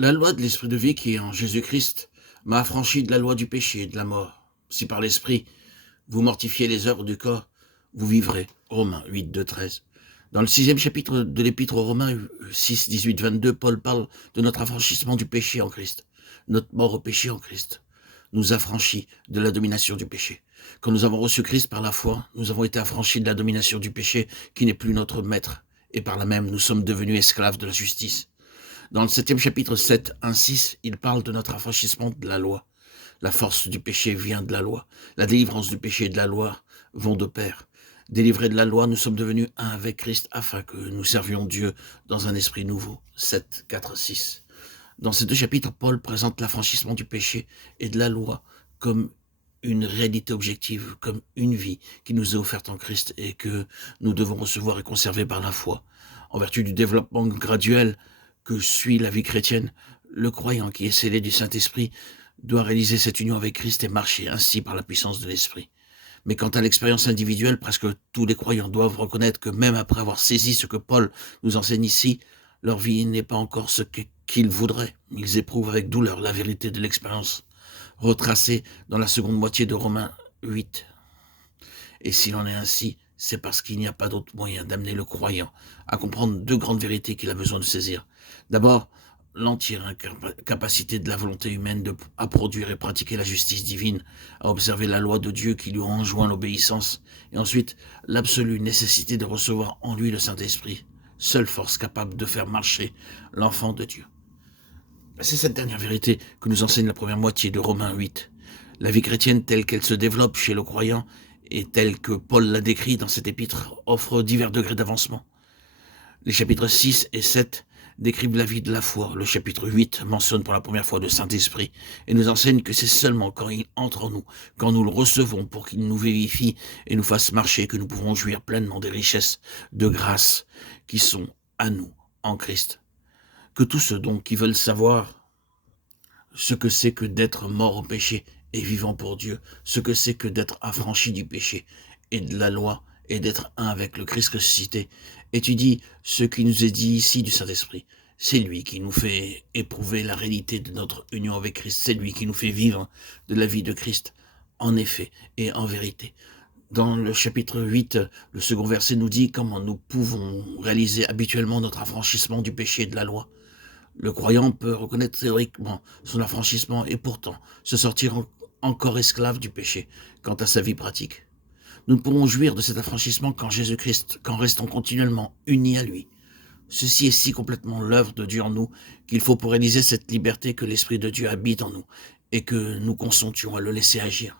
La loi de l'esprit de vie qui est en Jésus-Christ m'a affranchi de la loi du péché et de la mort. Si par l'esprit vous mortifiez les œuvres du corps, vous vivrez. Romains 8, 2, 13. Dans le 6e chapitre de l'épître aux Romains 6, 18, 22, Paul parle de notre affranchissement du péché en Christ. Notre mort au péché en Christ nous affranchit de la domination du péché. Quand nous avons reçu Christ par la foi, nous avons été affranchis de la domination du péché qui n'est plus notre maître. Et par là même, nous sommes devenus esclaves de la justice. Dans le 7e chapitre 7, 1, 6, il parle de notre affranchissement de la loi. La force du péché vient de la loi. La délivrance du péché et de la loi vont de pair. Délivrés de la loi, nous sommes devenus un avec Christ afin que nous servions Dieu dans un esprit nouveau. 7, 4, 6. Dans ces deux chapitres, Paul présente l'affranchissement du péché et de la loi comme une réalité objective, comme une vie qui nous est offerte en Christ et que nous devons recevoir et conserver par la foi. En vertu du développement graduel que suit la vie chrétienne, le croyant qui est scellé du Saint-Esprit doit réaliser cette union avec Christ et marcher ainsi par la puissance de l'Esprit. Mais quant à l'expérience individuelle, presque tous les croyants doivent reconnaître que même après avoir saisi ce que Paul nous enseigne ici, leur vie n'est pas encore ce qu'ils voudraient. Ils éprouvent avec douleur la vérité de l'expérience retracée dans la seconde moitié de Romains 8. Et s'il en est ainsi, c'est parce qu'il n'y a pas d'autre moyen d'amener le croyant à comprendre deux grandes vérités qu'il a besoin de saisir. D'abord, l'entière incapacité de la volonté humaine à produire et pratiquer la justice divine, à observer la loi de Dieu qui lui enjoint l'obéissance, et ensuite l'absolue nécessité de recevoir en lui le Saint-Esprit, seule force capable de faire marcher l'enfant de Dieu. C'est cette dernière vérité que nous enseigne la première moitié de Romains 8. La vie chrétienne telle qu'elle se développe chez le croyant et telle que Paul l'a décrit dans cet épître offre divers degrés d'avancement. Les chapitres 6 et 7 décrivent la vie de la foi. Le chapitre 8 mentionne pour la première fois le Saint-Esprit et nous enseigne que c'est seulement quand il entre en nous, quand nous le recevons pour qu'il nous vivifie et nous fasse marcher, que nous pouvons jouir pleinement des richesses de grâce qui sont à nous en Christ. Que tous ceux donc qui veulent savoir ce que c'est que d'être mort au péché et vivant pour Dieu, ce que c'est que d'être affranchi du péché et de la loi et d'être un avec le Christ ressuscité, étudie ce qui nous est dit ici du Saint-Esprit. C'est lui qui nous fait éprouver la réalité de notre union avec Christ, c'est lui qui nous fait vivre de la vie de Christ, en effet et en vérité. Dans le chapitre 8, le second verset nous dit comment nous pouvons réaliser habituellement notre affranchissement du péché et de la loi. Le croyant peut reconnaître théoriquement son affranchissement et pourtant se sortir encore esclave du péché quant à sa vie pratique. Nous ne pourrons jouir de cet affranchissement qu'en Jésus-Christ, qu'en restant continuellement unis à lui. Ceci est si complètement l'œuvre de Dieu en nous qu'il faut pour réaliser cette liberté que l'Esprit de Dieu habite en nous et que nous consentions à le laisser agir.